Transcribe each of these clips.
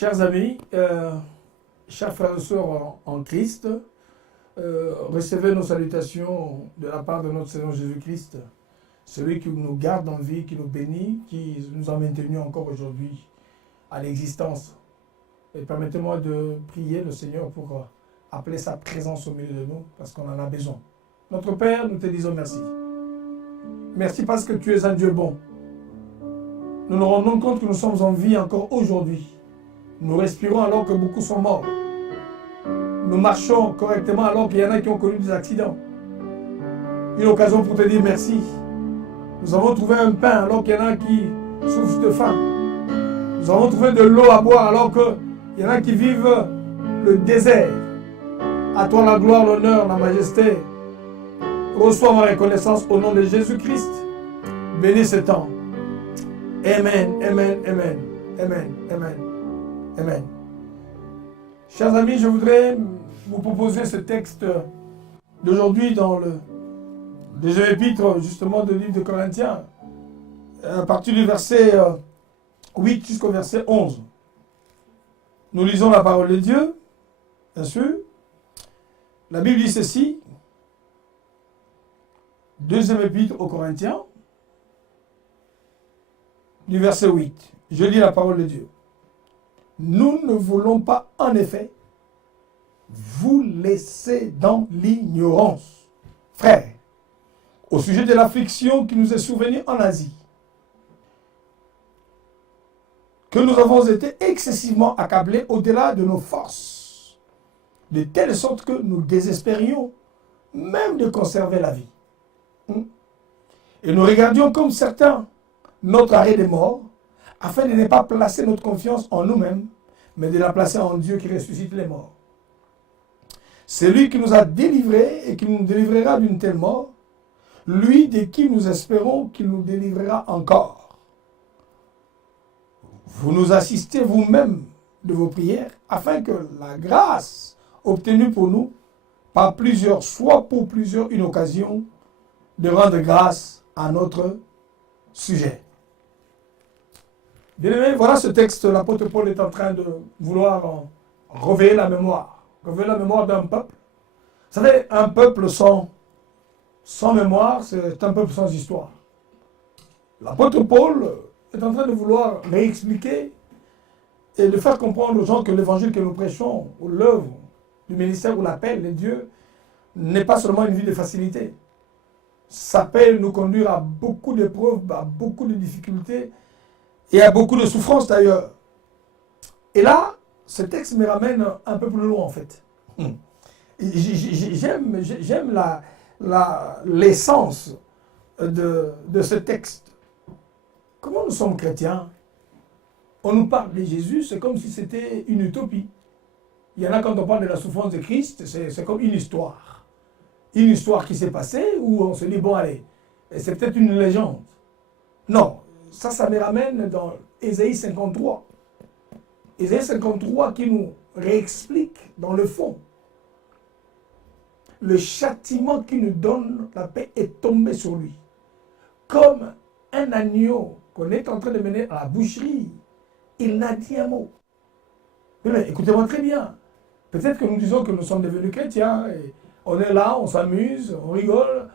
Chers amis, chers frères et sœurs en Christ, recevez nos salutations de la part de notre Seigneur Jésus-Christ, celui qui nous garde en vie, qui nous bénit, qui nous a maintenus encore aujourd'hui à l'existence. Et permettez-moi de prier le Seigneur pour appeler sa présence au milieu de nous, parce qu'on en a besoin. Notre Père, nous te disons merci. Merci parce que tu es un Dieu bon. Nous nous rendons compte que nous sommes en vie encore aujourd'hui. Nous respirons alors que beaucoup sont morts. Nous marchons correctement alors qu'il y en a qui ont connu des accidents. Une occasion pour te dire merci. Nous avons trouvé un pain alors qu'il y en a qui souffrent de faim. Nous avons trouvé de l'eau à boire alors qu'il y en a qui vivent le désert. À toi la gloire, l'honneur, la majesté. Reçois ma reconnaissance au nom de Jésus-Christ. Bénis ce temps. Amen, amen, amen, amen, amen, amen. Chers amis, je voudrais vous proposer ce texte d'aujourd'hui dans le deuxième épître, justement, du livre de Corinthiens, à partir du verset 8 jusqu'au verset 11. Nous lisons la parole de Dieu, bien sûr. La Bible dit ceci, deuxième épître aux Corinthiens, du verset 8. Je lis la parole de Dieu. Nous ne voulons pas, en effet, vous laisser dans l'ignorance, frères, au sujet de l'affliction qui nous est survenue en Asie, que nous avons été excessivement accablés au-delà de nos forces, de telle sorte que nous désespérions même de conserver la vie. Et nous regardions comme certains notre arrêt des morts, afin de ne pas placer notre confiance en nous-mêmes, mais de la placer en Dieu qui ressuscite les morts. C'est lui qui nous a délivrés et qui nous délivrera d'une telle mort, lui de qui nous espérons qu'il nous délivrera encore. Vous nous assistez vous-même de vos prières, afin que la grâce obtenue pour nous, par plusieurs, soit pour plusieurs une occasion de rendre grâce à notre sujet. Bien aimé, voilà ce texte, l'apôtre Paul est en train de vouloir réveiller la mémoire. Réveiller la mémoire d'un peuple. Vous savez, un peuple sans mémoire, c'est un peuple sans histoire. L'apôtre Paul est en train de vouloir réexpliquer et de faire comprendre aux gens que l'évangile que nous prêchons, ou l'œuvre du ministère ou l'appel de Dieu, n'est pas seulement une vie de facilité. Ça peut nous conduire à beaucoup d'épreuves, à beaucoup de difficultés, et à beaucoup de souffrances d'ailleurs. Et là, ce texte me ramène un peu plus loin en fait. J'aime l'essence de ce texte. Comment nous sommes chrétiens? On nous parle de Jésus, c'est comme si c'était une utopie. Il y en a quand on parle de la souffrance de Christ, c'est comme une histoire. Une histoire qui s'est passée où on se dit, bon allez, c'est peut-être une légende. Non. Ça me ramène dans Ésaïe 53. Ésaïe 53 qui nous réexplique dans le fond. Le châtiment qui nous donne la paix est tombé sur lui. Comme un agneau qu'on est en train de mener à la boucherie, il n'a dit un mot. Mais écoutez-moi très bien. Peut-être que nous disons que nous sommes devenus chrétiens. Et on est là, on s'amuse, on rigole.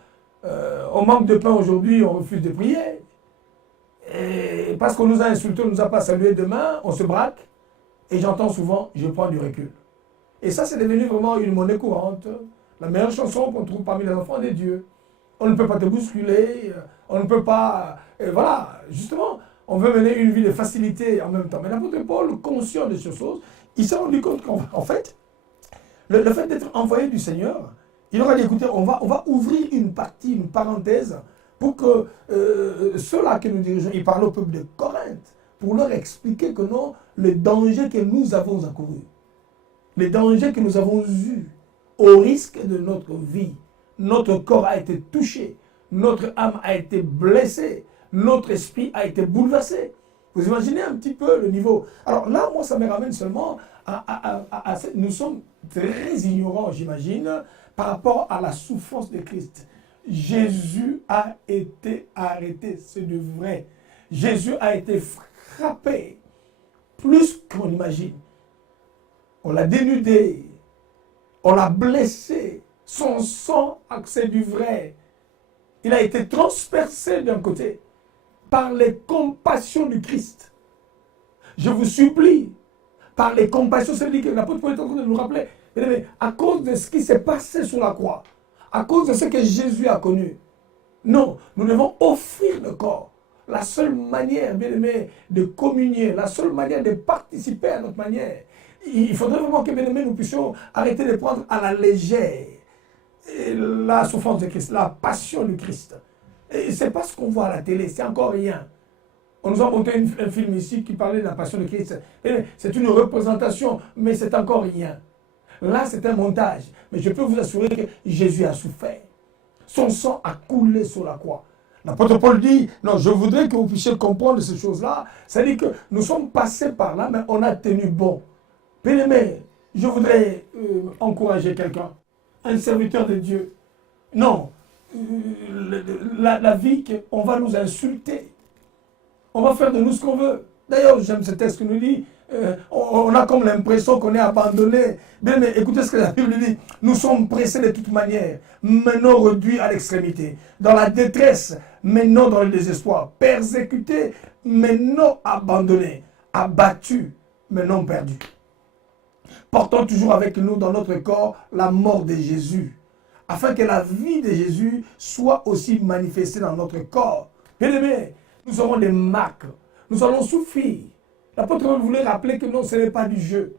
On manque de pain aujourd'hui, on refuse de prier. Et parce qu'on nous a insultés, on ne nous a pas salué demain, on se braque. Et j'entends souvent, je prends du recul. Et ça, c'est devenu vraiment une monnaie courante. La meilleure chanson qu'on trouve parmi les enfants de Dieu. On ne peut pas te bousculer, on ne peut pas... Et voilà, justement, on veut mener une vie de facilité en même temps. Mais l'apôtre Paul, conscient de ces choses, il s'est rendu compte qu'en fait, le fait d'être envoyé du Seigneur, il aurait dit, écoutez, on va ouvrir une partie, une parenthèse, pour que ceux-là que nous dirigeons, ils parlent au peuple de Corinthe, pour leur expliquer que non, le danger que nous avons encouru, le danger que nous avons eu, au risque de notre vie, notre corps a été touché, notre âme a été blessée, notre esprit a été bouleversé. Vous imaginez un petit peu le niveau. Alors là, moi, ça me ramène seulement à nous sommes très ignorants, j'imagine, par rapport à la souffrance de Christ. Jésus a été arrêté, c'est du vrai. Jésus a été frappé plus qu'on imagine. On l'a dénudé, on l'a blessé, son sang, c'est du vrai. Il a été transpercé d'un côté par les compassions du Christ. Je vous supplie, par les compassions, c'est dit que l'apôtre Paul est en train de nous rappeler, à cause de ce qui s'est passé sur la croix, à cause de ce que Jésus a connu. Non, nous devons offrir le corps. La seule manière, bien aimé, de communier, la seule manière de participer à notre manière. Il faudrait vraiment que, bien aimé, nous puissions arrêter de prendre à la légère la souffrance de Christ, la passion du Christ. Et c'est pas ce qu'on voit à la télé, c'est encore rien. On nous a montré un film ici qui parlait de la passion de Christ. C'est une représentation, mais c'est encore rien. Là, c'est un montage. Mais je peux vous assurer que Jésus a souffert. Son sang a coulé sur la croix. L'apôtre Paul dit, non, je voudrais que vous puissiez comprendre ces choses-là. C'est-à-dire que nous sommes passés par là, mais on a tenu bon. Bien-aimé, je voudrais encourager quelqu'un, un serviteur de Dieu. Non, la vie, on va nous insulter. On va faire de nous ce qu'on veut. D'ailleurs, j'aime ce texte qui nous dit, on a comme l'impression qu'on est abandonné. Bien, mais écoutez ce que la Bible dit. Nous sommes pressés de toute manière, mais non réduits à l'extrémité. Dans la détresse, mais non dans le désespoir. Persécutés, mais non abandonnés. Abattus, mais non perdus. Portons toujours avec nous dans notre corps la mort de Jésus, afin que la vie de Jésus soit aussi manifestée dans notre corps. Bien-aimés, nous aurons des marques. Nous allons souffrir. L'apôtre voulait rappeler que non, ce n'est pas du jeu.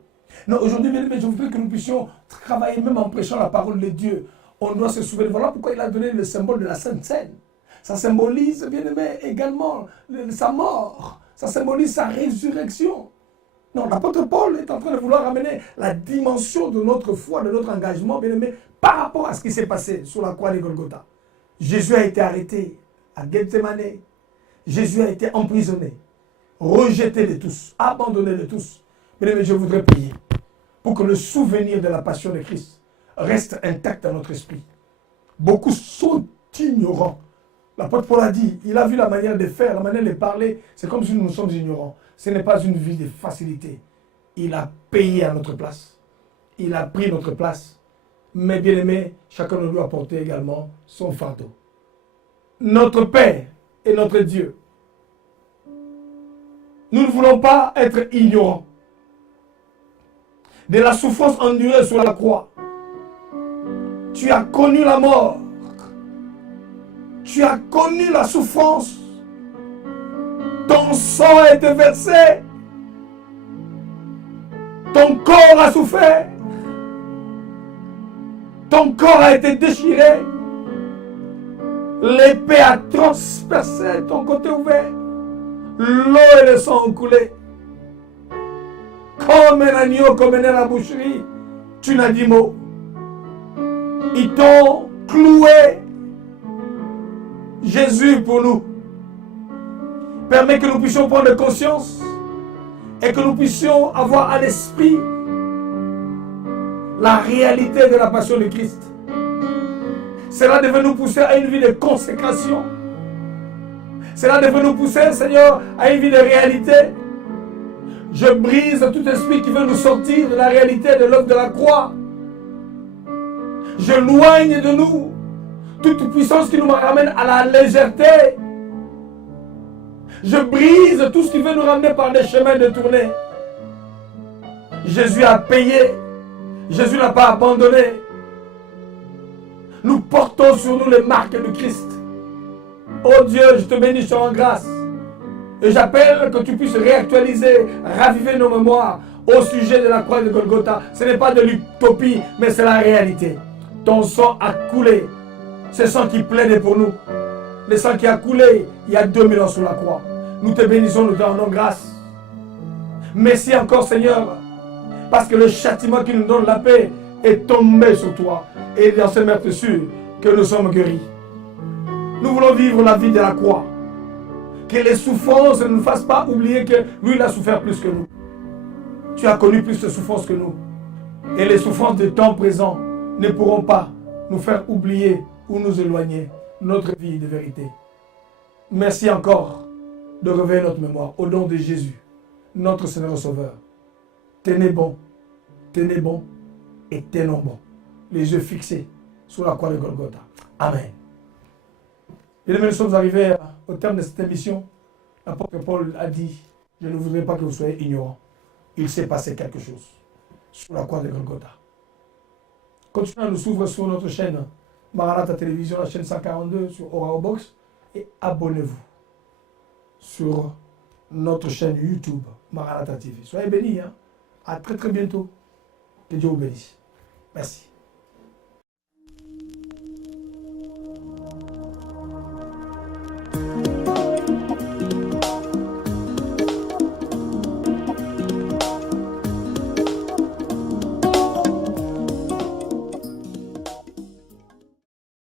Non, aujourd'hui, bien aimé, je voudrais que nous puissions travailler même en prêchant la parole de Dieu. On doit se souvenir. Voilà pourquoi il a donné le symbole de la Sainte Seine. Ça symbolise, bien aimé, également sa mort. Ça symbolise sa résurrection. Non, l'apôtre Paul est en train de vouloir amener la dimension de notre foi, de notre engagement, bien aimé, par rapport à ce qui s'est passé sur la croix de Golgotha. Jésus a été arrêté à Gethsémane. Jésus a été emprisonné, rejeté de tous, abandonné de tous. Bien aimé, je voudrais prier pour que le souvenir de la passion de Christ reste intact dans notre esprit. Beaucoup sont ignorants. L'apôtre Paul a dit, il a vu la manière de faire, la manière de parler, c'est comme si nous sommes ignorants. Ce n'est pas une vie de facilité. Il a payé à notre place. Il a pris notre place. Mais bien aimé, chacun de nous doit porter également son fardeau. Notre Père et notre Dieu. Nous ne voulons pas être ignorants de la souffrance endurée sur la croix. Tu as connu la mort. Tu as connu la souffrance. Ton sang a été versé. Ton corps a souffert. Ton corps a été déchiré. L'épée a transpercé ton côté ouvert. L'eau et le sang ont coulé. Comme un agneau, comme un à la boucherie, tu n'as dit mot. Ils t'ont cloué. Jésus pour nous. Permet que nous puissions prendre conscience et que nous puissions avoir à l'esprit la réalité de la passion de Christ. Cela devait nous pousser à une vie de consécration. Cela devait nous pousser, Seigneur, à une vie de réalité. Je brise tout esprit qui veut nous sortir de la réalité de l'œuvre de la croix. Je loigne de nous toute puissance qui nous ramène à la légèreté. Je brise tout ce qui veut nous ramener par des chemins détournés. Jésus a payé. Jésus n'a pas abandonné. Nous portons sur nous les marques de Christ. Oh Dieu, je te bénis, je te rends grâce. Et j'appelle que tu puisses réactualiser, raviver nos mémoires au sujet de la croix de Golgotha. Ce n'est pas de l'utopie, mais c'est la réalité. Ton sang a coulé. C'est sang qui plaide pour nous. Le sang qui a coulé il y a 2000 ans sur la croix. Nous te bénissons, nous te rendons grâce. Merci encore Seigneur, parce que le châtiment qui nous donne la paix est tombé sur toi. Et dans ce maître sûr que nous sommes guéris. Nous voulons vivre la vie de la croix. Que les souffrances ne nous fassent pas oublier que lui il a souffert plus que nous. Tu as connu plus de souffrances que nous. Et les souffrances de temps présent ne pourront pas nous faire oublier ou nous éloigner notre vie de vérité. Merci encore de réveiller notre mémoire. Au nom de Jésus, notre Seigneur et Sauveur. Tenez bon et tenons bon. Les yeux fixés sur la croix de Golgotha. Amen. Et nous sommes arrivés au terme de cette émission. L'apôtre Paul a dit, je ne voudrais pas que vous soyez ignorants. Il s'est passé quelque chose sur la croix de Golgotha. Continuez à nous suivre sur notre chaîne Maranatha Télévision, la chaîne 142 sur Oraobox, et abonnez-vous sur notre chaîne YouTube Maranatha TV. Soyez bénis. À très très bientôt. Que Dieu vous bénisse. Merci.